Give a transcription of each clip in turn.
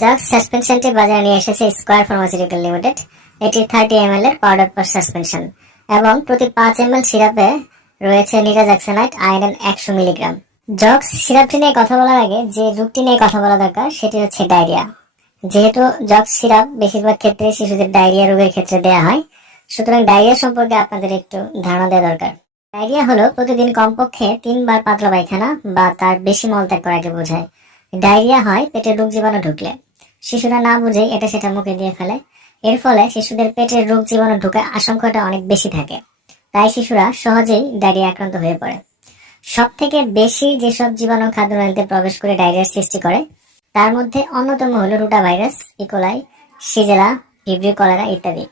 Drug সাসপেনশনটি বাজারে নিয়ে এসেছে স্কোয়ার ফার্মাসিউটিক্যাল লিমিটেড এটি থার্টি এম এর পাউডার পার সাসপেনশন এবং প্রতি পাঁচ এম এল সিরাপে রয়েছে নিটাজাক্সানাইট আয়রন একশো মিলিগ্রাম জক্স সিরাপটি নিয়ে কথা বলার আগে যে রোগটি নিয়ে কথা বলা দরকার, সেটি হচ্ছে ডায়রিয়া যেহেতু জক্স সিরাপ বেশিরভাগ ক্ষেত্রে শিশুদের ডায়রিয়া রোগের ক্ষেত্রে দেওয়া হয়, সুতরাং ডায়রিয়া সম্পর্কে আপনাদের একটু ধারণা দেওয়া দরকার। ডায়রিয়া হলো প্রতিদিন কমপক্ষে তিনবার পাতলা পায়খানা বা তার বেশি মলত্যাগ করাকে বোঝায়। ডায়রিয়া হয় পেটে রোগ জীবাণু ঢুকলে। শিশুরা না বুঝে এটা সেটা মুখে দিয়ে ফেলে। এর ফলে শিশুদের পেটের রোগ জীবাণু ঢোকার আশঙ্কাটা অনেক বেশি থাকে। তাই শিশুরা সহজেই ডায়রিয়া আক্রান্ত হয়ে পড়ে। সব থেকে বেশি যেসব জীবাণু খাদ্যনালীতে প্রবেশ করে ডায়রিয়ার সৃষ্টি করে, তার মধ্যে অন্যতম হলো rotavirus E coli shigella vibrio cholera ইত্যাদি।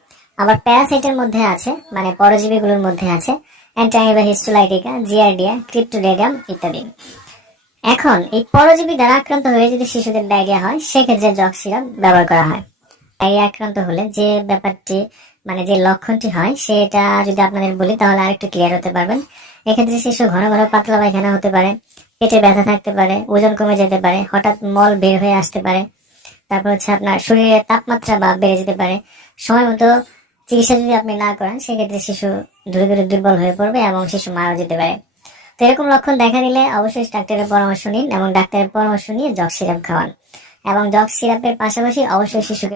আবার প্যারাসাইটের মধ্যে আছে মানে পরজীবীগুলোর মধ্যে আছে অ্যান্টাইবা হিস্টোলাইটিকা জিয়ারডিয়া ক্রিপ্টোডেগাম ইত্যাদি। এখন এই পরজীবী দ্বারা আক্রান্ত হয়ে যদি শিশুদের ডায়রিয়া হয়, সেক্ষেত্রে জগ সিরাপ ব্যবহার করা হয়। ডায়রিয়া আক্রান্ত হলে যে ব্যাপারটি মানে যে লক্ষণটি হয়, সেটা যদি আপনাদের বলি, তাহলে আরেকটু ক্লিয়ার হতে পারবেন। এক্ষেত্রে শিশু ঘন ঘন পাতলা পায়খানা হতে পারে, পেটে ব্যথা থাকতে পারে, ওজন কমে যেতে পারে, হঠাৎ মল বের হয়ে আসতে পারে। তারপর হচ্ছে আপনার শরীরের তাপমাত্রা বা বেড়ে যেতে পারে। সময় মতো চিকিৎসা যদি আপনি না করেন, সেক্ষেত্রে শিশু ধীরে ধীরে দুর্বল হয়ে পড়বে এবং শিশু মারা যেতে পারে। তো এরকম লক্ষণ দেখা দিলে অবশ্যই ডাক্তারের পরামর্শ নিন এবং ডাক্তারের পরামর্শ নিয়ে জগ সিরাপ খাওয়ান। এবং জগ সিরাপের পাশাপাশি অবশ্যই শিশুকে